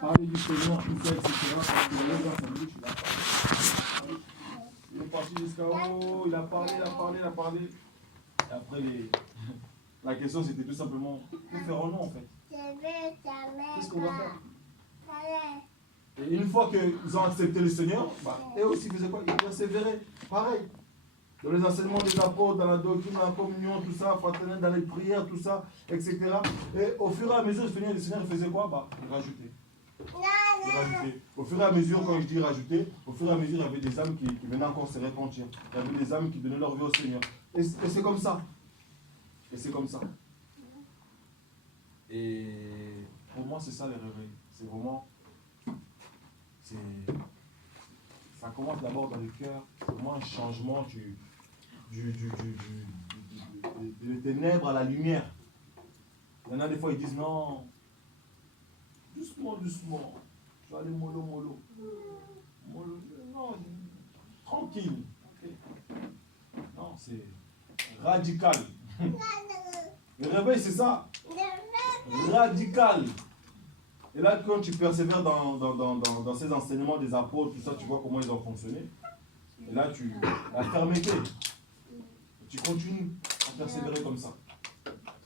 parler du Seigneur, tout ça, etc. Il est parti jusqu'à haut, il a parlé. Et après, la question c'était tout simplement, que ferons-nous en fait? Qu'est-ce qu'on va faire? Et une fois qu'ils ont accepté le Seigneur, eux aussi faisaient quoi? Ils persévéraient. Pareil. Dans les enseignements des apôtres, dans la doctrine, dans la communion, tout ça, fraternel, dans les prières, tout ça, etc. Et au fur et à mesure, le Seigneur faisait quoi? Il rajoutait. Au fur et à mesure, quand je dis rajouter, au fur et à mesure, il y avait des âmes qui venaient encore se repentir. Il y avait des âmes qui donnaient leur vie au Seigneur. Et c'est comme ça. Et pour moi, c'est ça les réveils. C'est vraiment... Ça commence d'abord dans le cœur. C'est vraiment un changement des ténèbres à la lumière. Il y en a des fois, ils disent non, doucement. Je vais aller mollo. Non, tranquille. Okay. Non, c'est radical. Le réveil, c'est ça. Radical. Et là, quand tu persévères dans ces enseignements des apôtres, tout ça, tu vois comment ils ont fonctionné. Et là, la fermeté. Tu continues à persévérer comme ça.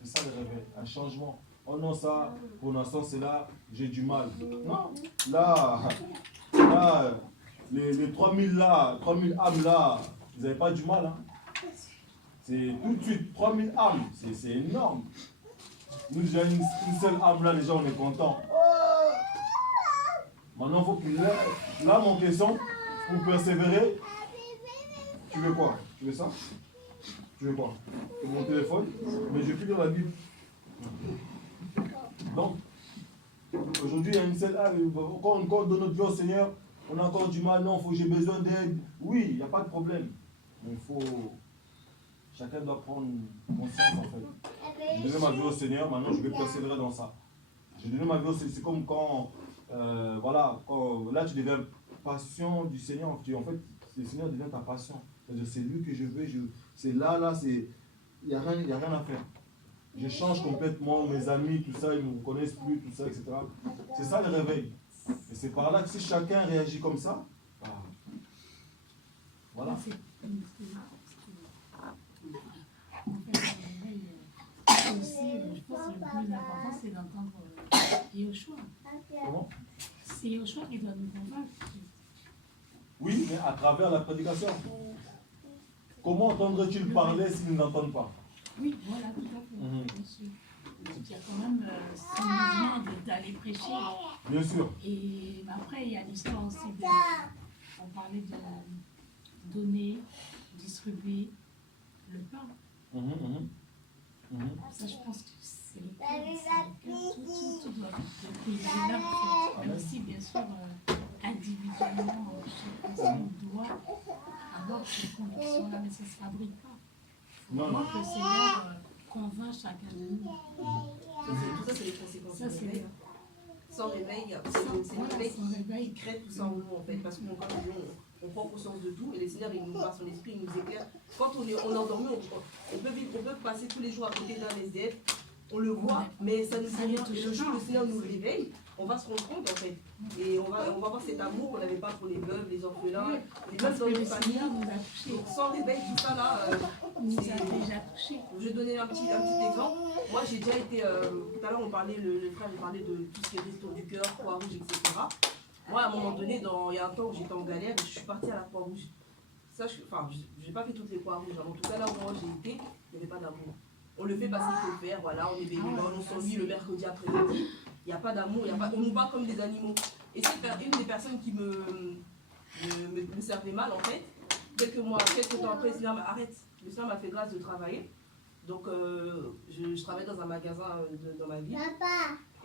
C'est ça le réveil, un changement. Oh non, ça, pour l'instant, c'est là, j'ai du mal. Non, là les 3000 âmes là, vous n'avez pas du mal. Hein. C'est tout de suite, 3000 âmes, c'est énorme. Nous, déjà, une seule âme là, déjà, on est content. Maintenant, il faut que là, mon question, pour persévérer, tu veux quoi? Tu veux ça? Tu veux quoi? Mon téléphone? Mais je vais lire la Bible. Donc, aujourd'hui, il y a une seule âme. Quand on donne notre vie au Seigneur, on a encore du mal. Non, j'ai besoin d'aide. Oui, il n'y a pas de problème. Mais il faut... Chacun doit prendre conscience, en fait. J'ai donné ma vie au Seigneur, maintenant je vais persévérer dans ça. J'ai donné ma vie au Seigneur. C'est comme quand... là, tu deviens passion du Seigneur. En fait, le Seigneur devient ta passion. C'est lui que je veux. C'est là, c'est... Il n'y a rien à faire. Je change complètement, mes amis, tout ça, ils ne me connaissent plus, tout ça, etc. C'est ça le réveil. Et c'est par là que si chacun réagit comme ça, voilà. Aussi, je pense que le plus important, c'est d'entendre Yoshua. Comment? C'est Yoshua qui doit nous convaincre. Oui, mais à travers la prédication. Comment entendrait-il parler s'il n'entend pas? Oui, voilà, tout à fait. Bien sûr. Il y a quand même ce mouvement d'aller prêcher. Bien sûr. Et après, il y a l'histoire aussi de... On parlait de donner, distribuer le pain. Ça, je pense que c'est le cœur. Tout doit être privé là, en fait. Mais aussi, bien sûr, individuellement, chaque personne doit avoir cette conviction-là, mais ça ne se fabrique pas. Il faut voir que le Seigneur convainc chacun de nous. Tout ça, c'est les conséquences du réveil. Sans réveil, c'est le réveil qui crée tout ça en nous, en fait. Parce que on prend conscience de tout et le Seigneur, il nous par son esprit, il nous éclaire. Quand on est endormi, on peut passer tous les jours à côté d'un SDF, on le voit, mais ça nous fait rien. Et le jour où le Seigneur nous réveille, on va se rendre compte, en fait. Et on va avoir cet amour qu'on n'avait pas pour les veuves, les orphelins, les veuves dans les familles. Donc sans réveil, tout ça là, nous a déjà touchés. Je vais donner un petit exemple. Moi, j'ai déjà été, tout à l'heure, le frère parlait de tout ce qui est Resto du Cœur, Croix-Rouge, etc. Moi, à un moment donné, il y a un temps où j'étais en galère et je suis partie à la Croix-Rouge. Ça, je n'ai pas fait toutes les Croix-Rouges. En tout cas, là où moi j'ai été, il n'y avait pas d'amour. On le fait parce qu'il faut le faire, voilà, on est bénévole, on s'ennuie le mercredi après-midi. Il n'y a pas d'amour, on nous bat comme des animaux. Et c'est une des personnes qui me servait mal, en fait. Quelques temps après, le Seigneur m'a fait grâce de travailler. Donc, je travaille dans un magasin dans ma ville.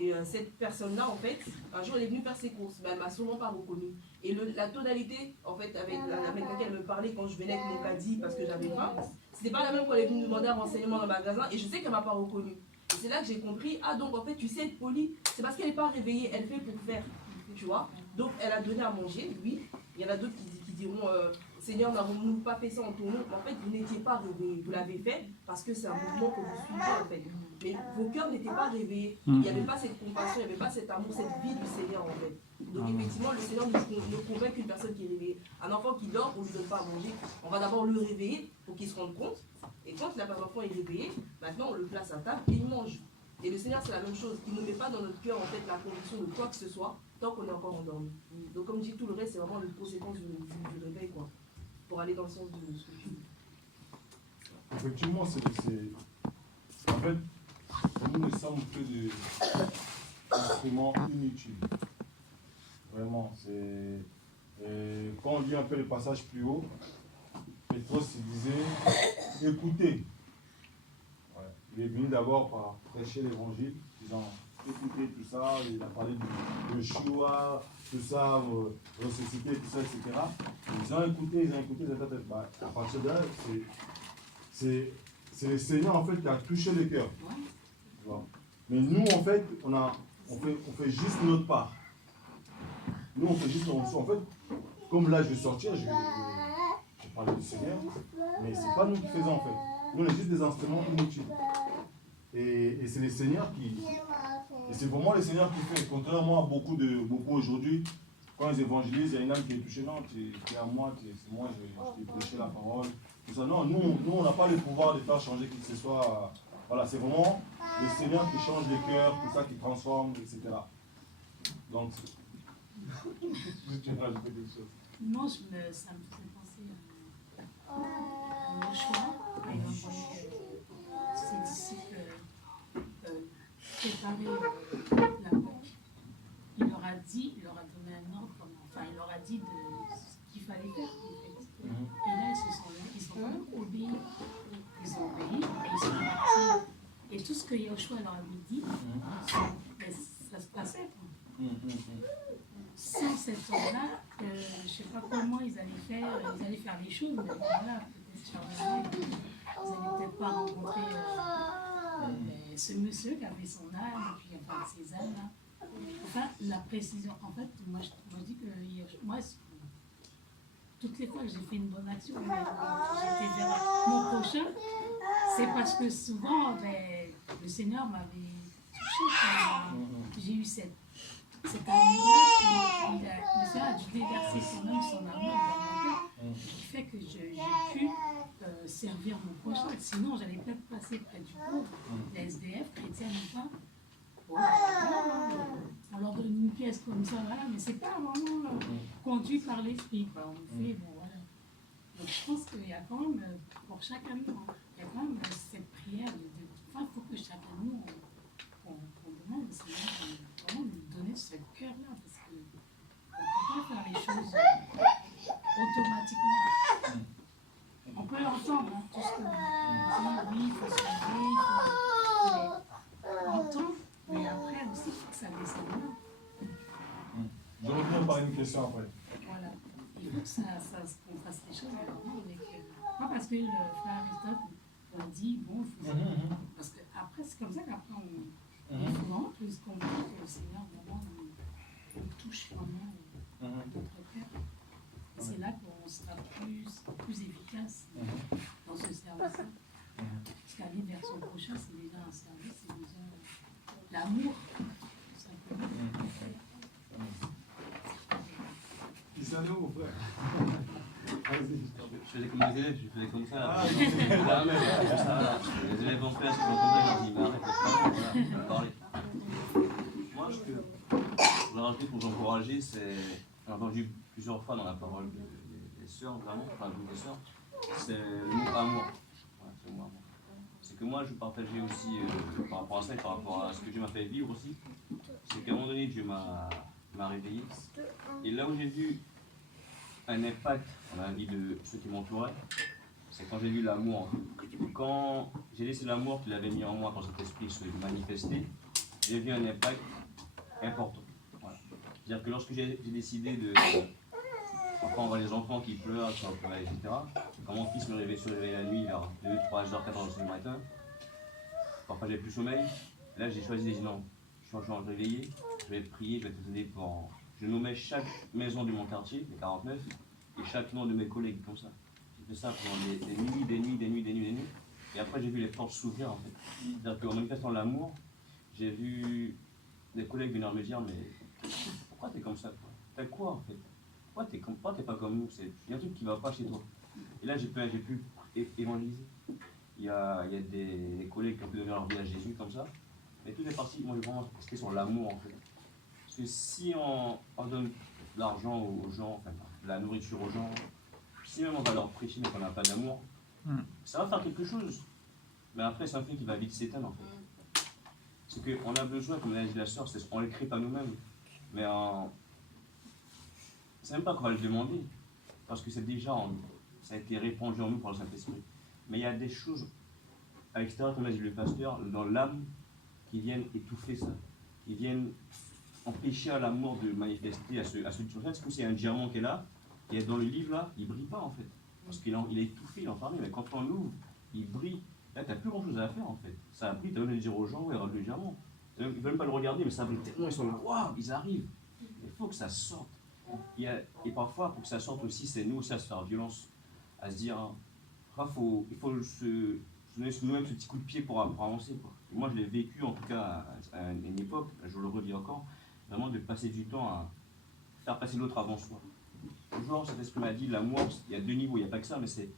Et cette personne-là, en fait, un jour, elle est venue faire ses courses, mais elle ne m'a sûrement pas reconnue. Et la tonalité, en fait, avec laquelle elle me parlait quand je venais avec mon caddie parce que j'avais faim, c'était pas la même quand elle est venue me demander un renseignement dans le magasin. Et je sais qu'elle ne m'a pas reconnue. Et c'est là que j'ai compris, donc en fait, tu sais être poli, c'est parce qu'elle n'est pas réveillée, elle fait pour faire. Tu vois? Donc, elle a donné à manger, oui. Il y en a d'autres qui diront, Seigneur, n'avons-nous pas fait ça en ton nom? En fait, vous n'étiez pas réveillés. Vous l'avez fait parce que c'est un mouvement que vous suivez en fait. Mais vos cœurs n'étaient pas réveillés. Il n'y avait pas cette compassion, il n'y avait pas cet amour, cette vie du Seigneur en fait. Donc effectivement, le Seigneur nous convainc qu'une personne qui est réveillée, un enfant qui dort, on ne lui donne pas à manger. On va d'abord le réveiller pour qu'il se rende compte. Et quand l'enfant est réveillé, maintenant on le place à table et il mange. Et le Seigneur, c'est la même chose. Il ne met pas dans notre cœur en fait la conviction de quoi que ce soit tant qu'on est encore endormi. Donc comme je dis, tout le reste, c'est vraiment une conséquence du réveil, quoi. Pour aller dans le sens de ce que tu dis. Effectivement, en fait, nous ne sommes que des instruments inutiles. Vraiment, quand on lit un peu le passage plus haut, Pétros disait écoutez. Ouais. Il est venu d'abord par prêcher l'évangile, disant écoutez tout ça, il a parlé de Shua, tout ça, ressuscité, tout ça, etc. Ils ont écouté, bah, à partir de là, c'est le Seigneur en fait qui a touché le cœur. Mais nous, en fait, on fait juste notre part. Nous, on fait juste notre part. En fait, comme là, je vais sortir, je parler du Seigneur, mais c'est pas nous qui faisons en fait. Nous, on est juste des instruments inutiles. Et c'est le Seigneur qui... Et c'est vraiment le Seigneur qui fait. Contrairement à beaucoup aujourd'hui, quand ils évangélisent, il y a une âme qui est touchée. Non, tu es à moi, c'est moi, je t'ai prêché la parole. Tout ça. Non, nous on n'a pas le pouvoir de faire changer qui que ce soit. Voilà, c'est vraiment le Seigneur qui change les cœurs, tout ça, qui transforme, etc. Donc, tu veux rajouter quelque chose? Non, ça me faisait penser à Yoshua, quand il envoyait ses disciples préparer la Pâque. Il leur a donné un ordre, il leur a dit de ce qu'il fallait faire. Et là, ils sont obéis. Ils ont obéi et ils sont partis. Et tout ce que Yoshua leur avait dit, ça se passait. Sans cet ordre-là, je ne sais pas comment ils allaient faire les choses, mais voilà, peut-être ils n'allaient peut-être pas rencontrer ce monsieur qui avait son âme, et puis enfin ses âmes là. Enfin, la précision, en fait, moi je dis que toutes les fois que j'ai fait une bonne action, j'étais vers mon prochain, c'est parce que souvent, le Seigneur m'avait touché quand j'ai eu cet amour-là, le Seigneur a dû déverser son amour dans mon cœur, qui fait que j'ai pu servir mon prochain. Sinon, j'allais peut-être passer près du pauvre, les SDF, chrétiens ou pas. On leur donne une pièce comme ça, voilà, mais c'est pas vraiment conduit par l'esprit, quoi. On fait, bon, voilà. Donc je pense qu'il y a quand même, pour chacun de nous, il y a quand même cette prière il faut que chacun de nous, on demande au Seigneur de vraiment nous donner ce cœur-là, parce qu'on ne peut pas faire les choses automatiquement. On peut l'entendre, tout ce qu'on dit, oui, il faut se lever, il faut entendre. Mais après aussi, il faut que ça descende là. Je reviens par une question après. Voilà. Il faut qu'on fasse les choses vraiment avec. Pas parce que le frère Aristote a dit, bon, il faut. Parce que après, c'est comme ça qu'après, on vraiment plus comprendre que le Seigneur vraiment nous touche vraiment notre cœur. Et c'est là qu'on sera plus efficace dans ce service-là. Parce qu'aller vers son prochain, c'est déjà un service, c'est déjà l'amour, tout simplement. Il s'en est où, frère? Je faisais comme les élèves, je faisais comme ça. Les élèves en classe, quand on leur dit, arrête, on va parler. Moi, ce que je voudrais rajouter pour vous encourager, c'est, j'ai entendu plusieurs fois dans la parole des sœurs, vraiment, enfin des sœurs, c'est le mot amour. Ouais, c'est le mot amour. C'est que moi, je partageais aussi par rapport à ça et par rapport à ce que Dieu m'a fait vivre aussi. C'est qu'à un moment donné, Dieu m'a réveillé. Et là où j'ai vu un impact dans la vie de ceux qui m'entouraient, c'est quand j'ai vu l'amour. Quand j'ai laissé l'amour qu'il avait mis en moi, quand cet esprit se manifestait, j'ai vu un impact important. Voilà. C'est-à-dire que lorsque j'ai décidé de... Parfois on voit les enfants qui pleurent, qui pleurent, etc. Quand mon fils se réveille la nuit vers 2, 3 h, 4 h du matin, parfois j'ai plus sommeil. Là j'ai choisi de dire non, je vais me réveiller, je vais prier, je vais te donner pour... Je nommais chaque maison de mon quartier, les 49, Et chacun de mes collègues comme ça. J'ai fait ça pendant des nuits, des nuits, des nuits, des nuits, des nuits. Et après, j'ai vu les portes s'ouvrir en fait. C'est-à-dire qu'en manifestant l'amour, j'ai vu des collègues venir me dire, mais pourquoi t'es comme ça toi? T'as quoi en fait? Pourquoi t'es pas comme nous? Il y a un truc qui va pas chez toi. Et là, j'ai pu évangéliser. Il y a des collègues qui ont pu donner leur vie à Jésus comme ça. Mais tout est parti, moi, j'ai vraiment resté sur l'amour en fait. Parce que si on donne de l'argent aux gens, enfin, de la nourriture aux gens, si même on va leur prêcher mais qu'on n'a pas d'amour, ça va faire quelque chose. Mais après, c'est un truc qui va vite s'éteindre en fait. C'est qu'on a besoin, comme l'a dit la sœur, on ne le crée pas nous-mêmes. Mais c'est même pas qu'on va le demander. Parce que c'est déjà ça a été répandu en nous par le Saint-Esprit. Mais il y a des choses à l'extérieur, comme l'a dit le pasteur, dans l'âme, qui viennent étouffer ça. Qui viennent empêcher à l'amour de manifester à ce en fait, c'est un diamant qui est là, et dans le livre là, il ne brille pas en fait. Parce qu'il est étouffé, il est enfermé. Mais quand on l'ouvre, il brille. Là, tu n'as plus grand chose à faire en fait. Ça a pris, tu as même de dire aux gens, ouais, regarde le diamant. Ils ne veulent même pas le regarder, mais ça brille tellement, ils sont là, waouh, ils arrivent. Il faut que ça sorte. Et parfois, pour que ça sorte aussi, c'est nous aussi à se faire violence. À se dire, il faut se donner nous-mêmes ce petit coup de pied pour avancer. Quoi. Moi, je l'ai vécu en tout cas à une époque, je le revis encore, vraiment de passer du temps à faire passer l'autre avant soi. Toujours, cet esprit m'a dit, l'amour, il y a deux niveaux, il n'y a pas que ça, mais c'est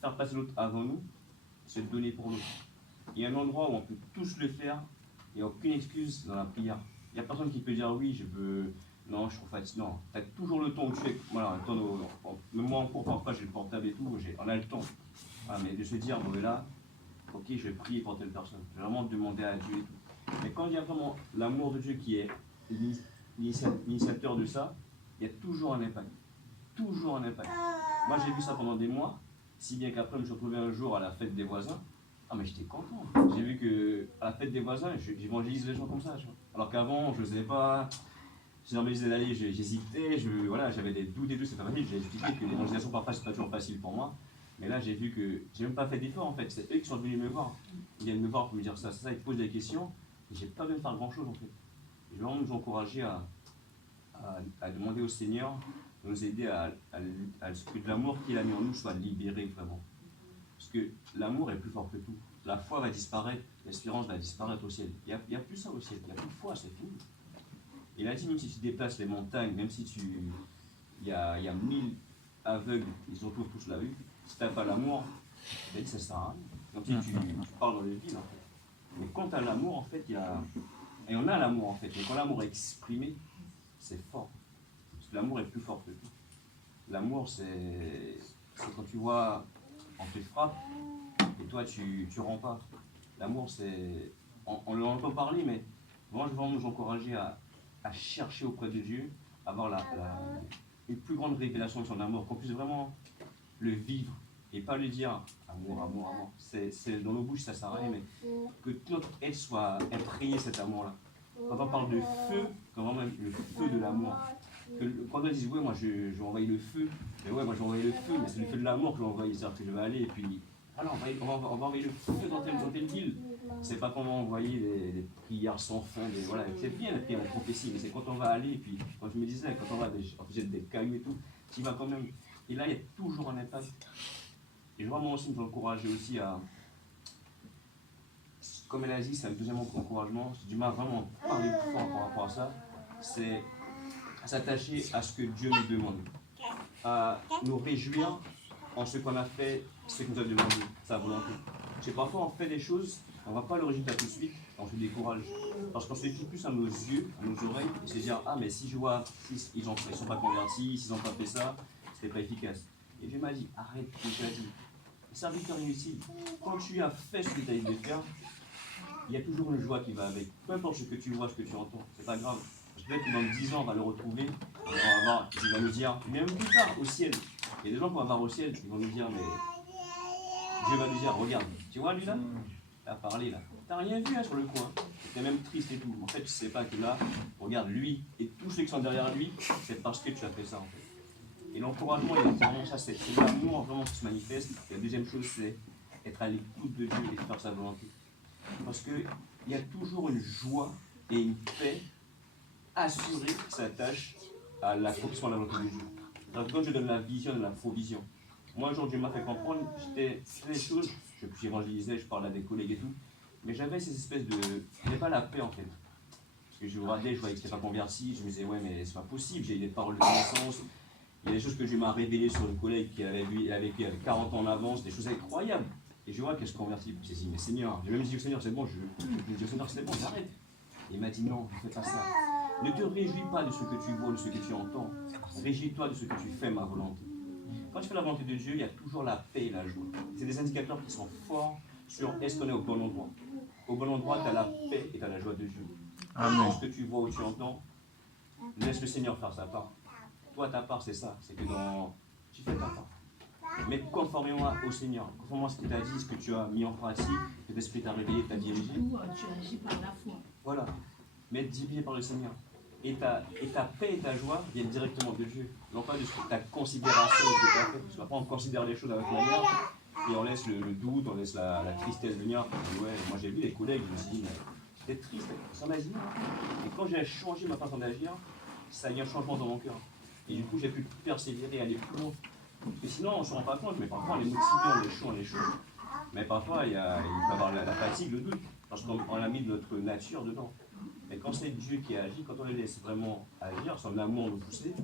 faire passer l'autre avant nous, c'est le donner pour l'autre. Il y a un endroit où on peut tous le faire, il n'y a aucune excuse dans la prière. Il n'y a personne qui peut dire oui, je veux. Non, je suis trop fatigué. Non, tu as toujours le temps où tu es. Voilà, le temps même moi en cours, parfois j'ai le portable et tout, on a le temps. Voilà, mais de se dire, bon, mais là, ok, je vais prier pour telle personne. Je vais vraiment demander à Dieu et tout. Mais quand il y a vraiment l'amour de Dieu qui est l'initiateur de ça, il y a toujours un impact. Toujours un impact. Moi, j'ai vu ça pendant des mois, si bien qu'après, je me suis retrouvé un jour à la fête des voisins. Ah, mais j'étais content. J'ai vu qu'à la fête des voisins, j'évangélise les gens comme ça. Alors qu'avant, je ne faisais pas. J'évangélisais d'aller, j'hésitais, voilà, j'avais des doutes et tout, c'est pas facile. J'ai expliqué que l'évangélisation parfois, c'est pas toujours facile pour moi. Mais là, j'ai vu que j'ai même pas fait d'effort en fait. C'est eux qui sont venus me voir. Ils viennent me voir pour me dire ça, ils te posent des questions. Et j'ai pas besoin de faire grand chose en fait. Je vais vraiment nous encourager à demander au Seigneur de nous aider à ce que de l'amour qu'il a mis en nous soit libéré vraiment. Parce que l'amour est plus fort que tout. La foi va disparaître, l'espérance va disparaître au ciel. Il n'y a plus ça au ciel, il n'y a plus de foi, c'est fini. Il a dit, même si tu déplaces les montagnes, même si il y a 1000 aveugles, ils ont tous la vue, si tu n'as pas l'amour, ça ne sert à rien. Comme si tu pars dans les villes en fait. Mais quand tu as l'amour, en fait, et on a l'amour en fait, et quand l'amour est exprimé, c'est fort. Parce que l'amour est plus fort que tout. L'amour, c'est quand tu vois, on te frappe, et toi, tu rends pas. L'amour, c'est. On l'entend parler, mais moi, je veux vraiment nous encourager à chercher auprès de Dieu, avoir une plus grande révélation de son amour, qu'on puisse vraiment le vivre et pas lui dire amour, amour, amour. C'est dans nos bouches, ça sert à rien, mais que toute notre être soit imprégné de cet amour-là. Quand on parle de feu, quand vraiment le feu de l'amour, quand on dit ouais, moi je vais envoyer le feu, mais ouais, moi je vais envoyer le feu, mais c'est le feu de l'amour que je vais envoyer, c'est-à-dire que je vais aller et puis. Alors, on va envoyer le feu dans telle ville. C'est pas qu'on va envoyer des prières sans fin, voilà, c'est bien la prière en prophétie, mais c'est quand on va aller, et puis quand je me disais, quand on va jette des cailloux et tout, tu vas quand même. Et là, il y a toujours un impact. Et je veux vraiment aussi nous encourager aussi à. Comme elle a dit, c'est un deuxième encouragement, du mal vraiment parler plus fort par rapport à ça, c'est s'attacher à ce que Dieu nous demande, à nous réjouir en ce qu'on a fait, ce qu'il nous a demandé, sa volonté. Parce que parfois on fait des choses, on ne voit pas le résultat tout de suite, on se décourage. Parce qu'on se fie plus à nos yeux, à nos oreilles, et se dire, ah mais si je vois, ils ne sont pas convertis, s'ils n'ont pas fait ça, c'était pas efficace. Et Dieu m'a dit, arrête ce que tu as dit. Serviteur inutile, quand tu as fait ce que tu as dit de faire, il y a toujours une joie qui va avec. Peu importe ce que tu vois, ce que tu entends, c'est pas grave. Peut-être que dans 10 ans, on va le retrouver, et il va nous dire, mais même plus tard, au ciel. Il y a des gens qu'on va voir au ciel, ils vont nous dire, mais Dieu va nous dire, regarde, tu vois lui là, il a parlé là, t'as rien vu hein, sur le coin, t'es même triste et tout. En fait, tu sais pas que là, regarde lui et tous ceux qui sont derrière lui, c'est parce que tu as fait ça en fait. Et l'encouragement, il y a vraiment ça, c'est l'amour vraiment qui se manifeste. Et la deuxième chose, c'est être à l'écoute de Dieu et de faire sa volonté. Parce qu'il y a toujours une joie et une paix assurée qui s'attachent à l'accomplissement de la volonté de Dieu. Donc, quand je donne la vision, de la provision. Moi, aujourd'hui, m'a fait comprendre, j'étais des choses, j'évangélisais, je parlais à des collègues et tout, mais j'avais ces espèces de. Il n'y avait pas la paix en fait. Parce que je regardais, je voyais que je n'étais pas converti, je me disais, ouais, mais c'est pas possible, j'ai des paroles de connaissance. Il y a des choses que Dieu m'a révélées sur une collègue qui avait vécu avec 40 ans en avance, des choses incroyables. Et je vois qu'elle se convertit. Je me suis dit, mais Seigneur, j'ai même dit au Seigneur, c'est bon, je dis au Seigneur, c'est bon, j'arrête. Il m'a dit, non, ne fais pas ça. Ne te réjouis pas de ce que tu vois, de ce que tu entends. Réjouis-toi de ce que tu fais, ma volonté. Quand tu fais la volonté de Dieu, il y a toujours la paix et la joie. C'est des indicateurs qui sont forts sur est-ce qu'on est au bon endroit. Au bon endroit, tu as la paix et tu as la joie de Dieu. Amen. Ce que tu vois ou tu entends, laisse le Seigneur faire sa part. Toi, ta part, c'est ça. C'est que tu fais ta part. Mais conformément au Seigneur, conformément à ce qu'il t'a dit, ce que tu as mis en pratique, que l'Esprit t'a réveillé, t'a dirigé. Tout, tu agis par la foi. Voilà. Mais dirigé par le Seigneur. Et ta paix et ta joie viennent directement de Dieu. Non pas de ta considération de ce que tu as fait. Parce qu'après, on considère les choses avec manière et on laisse le doute, on laisse la tristesse venir. Et ouais, moi j'ai vu des collègues, je me suis dit, mais j'étais triste, sans agir. Et quand j'ai changé ma façon d'agir, ça a eu un changement dans mon cœur. Et du coup, j'ai pu persévérer, aller plus loin. Parce que sinon, on ne se rend pas compte, mais parfois on est motivé, on est chaud. Mais parfois, il peut y avoir la fatigue, le doute, parce qu'on a mis notre nature dedans. Mais quand c'est Dieu qui agit, quand on le laisse vraiment agir, son amour nous pousser,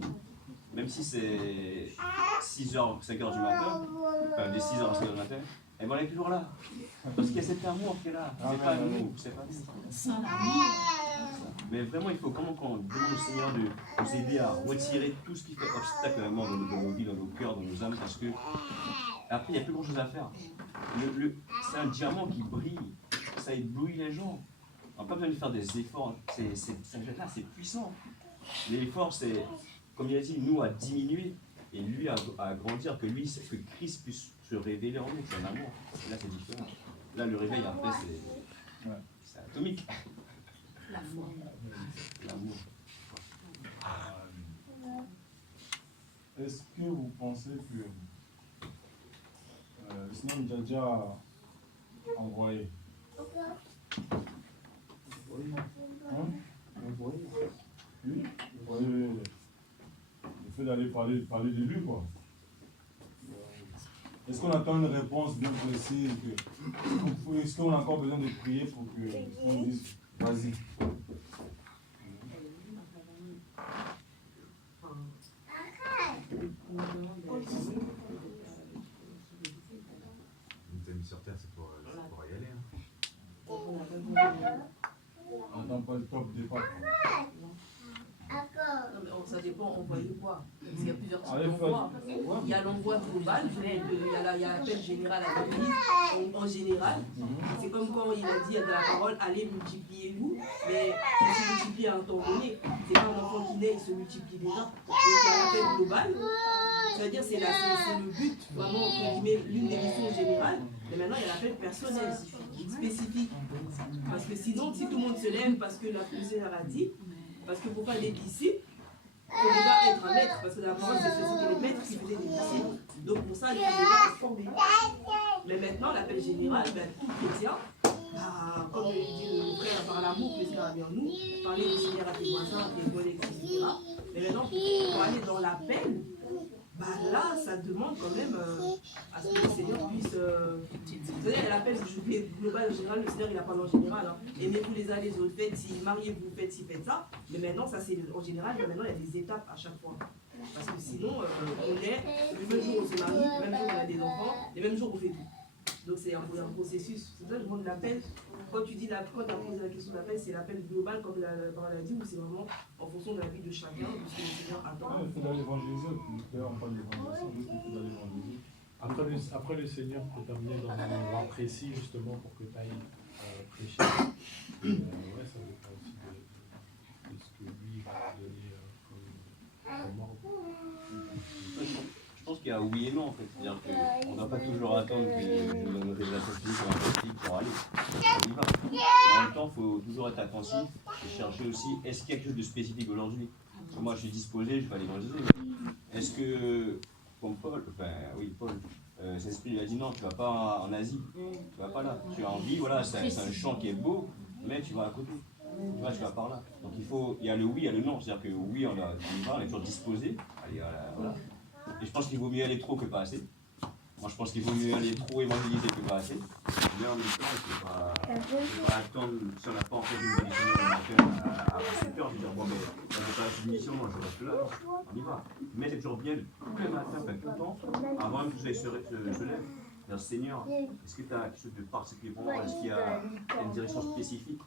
même si c'est 6h, 5h du matin, enfin de 6h à 5h du matin, et ben on est toujours là. Parce qu'il y a cet amour qui est là. C'est pas nous, c'est pas nous. Sans l'amour. Mais vraiment, il faut comment qu'on demande au Seigneur de nous aider à retirer tout ce qui fait obstacle à la mort dans nos vies, dans nos cœurs, dans nos âmes, parce que après, il n'y a plus grand chose à faire. C'est un diamant qui brille, ça éblouit les gens. On n'a pas besoin de faire des efforts, c'est puissant. L'effort, c'est, comme il a dit, nous à diminuer et lui à grandir, que Christ puisse se révéler en nous, c'est un amour. Et là, c'est différent. Là, le réveil, après, c'est atomique. La foi. L'amour. Est-ce que vous pensez que le Seigneur nous a déjà envoyé? Hein? Oui, vous voyez le fait d'aller parler de lui, quoi. Est-ce qu'on attend une réponse bien précise est-ce qu'on a encore besoin de prier pour qu'on dise vas-y? Une tenue sur terre, c'est pour y aller. On n'attend pas le top départ. Non, mais ça dépend, on voyait quoi. Parce qu'il y a plusieurs types Allez, d'envois. ouais. Il y a l'envoi global, il y a l'appel général à l'église, en général. C'est comme quand il a dit dans la parole, allez multipliez-vous, mais il se multiplie à un temps donné. C'est pas un enfant qui naît, il se multiplie déjà. Donc il y a l'appel global, c'est-à-dire c'est le but, vraiment, entre guillemets, l'une des missions générales. Mais maintenant il y a l'appel personnel, spécifique. Parce que sinon, si tout le monde se lève parce que le Seigneur a dit, parce que pour faire des disciples, il faut déjà être un maître, parce que la parole c'était les maîtres qui faisaient des disciples. Donc pour ça, il faut déjà être formé. Mais maintenant, l'appel général, tout chrétien, comme le dit le frère, par l'amour que le Seigneur a mis en nous, parler du Seigneur à tes voisins, à tes collègues, etc. Mais maintenant, pour aller dans l'appel, là, ça demande quand même à ce que le Seigneur puisse. C'est-à-dire, l'appel global, en général, le Seigneur, il n'a pas en général. Hein. Aimez-vous les uns les autres, faites ci, mariez-vous, faites ci, faites ça. Mais maintenant, ça c'est en général, mais maintenant, il y a des étapes à chaque fois. Parce que sinon, on est, le même jour où on se marie, le même jour où on a des enfants, le même jour où on fait tout. Donc, c'est un processus. C'est ça, je demande l'appel. Quand tu dis quand tu as posé la question d'appel, c'est l'appel global, comme la parole a dit, ou c'est vraiment en fonction de la vie de chacun, de ce que le Seigneur attend. Il faut d'aller évangéliser. On parle d'évangélisation, juste il faut d'aller évangéliser. Après, le Seigneur peut t'amener dans un endroit précis, justement, pour que tu ailles prêcher. Ouais, ça dépend aussi de ce que lui va te donner comme ordre. Je pense qu'il y a oui et non en fait. C'est-à-dire qu'on ne doit pas toujours attendre que je donne une révélation physique ou un pratique pour aller. On y va. Mais en même temps, il faut toujours être attentif et chercher aussi est-ce qu'il y a quelque chose de spécifique aujourd'hui. Moi je suis disposé, je vais aller évangéliser. Est-ce que, comme Paul, Saint-Esprit lui a dit non, tu ne vas pas en Asie, tu ne vas pas là. Tu as envie, voilà, c'est un champ qui est beau, mais tu vas à côté. Tu vois, tu vas par là. Donc il y a le oui, il y a le non. C'est-à-dire que oui, on y va, on est toujours disposé. Allez, voilà. Et je pense qu'il vaut mieux aller trop que pas assez. Moi, je pense qu'il vaut mieux aller trop évangéliser que pas assez. Mais en même temps, il ne faut pas attendre, si on n'a pas en fait une bénédiction de matin à 7 heures, de dire bon, mais quand j'ai pas la mission, moi je reste là, on y va. Mais c'est toujours bien, tous les matins, tout le temps, avant même que je se lève, dire Seigneur, est-ce que tu as quelque chose de particulier pour moi? Est-ce qu'il y a une direction spécifique?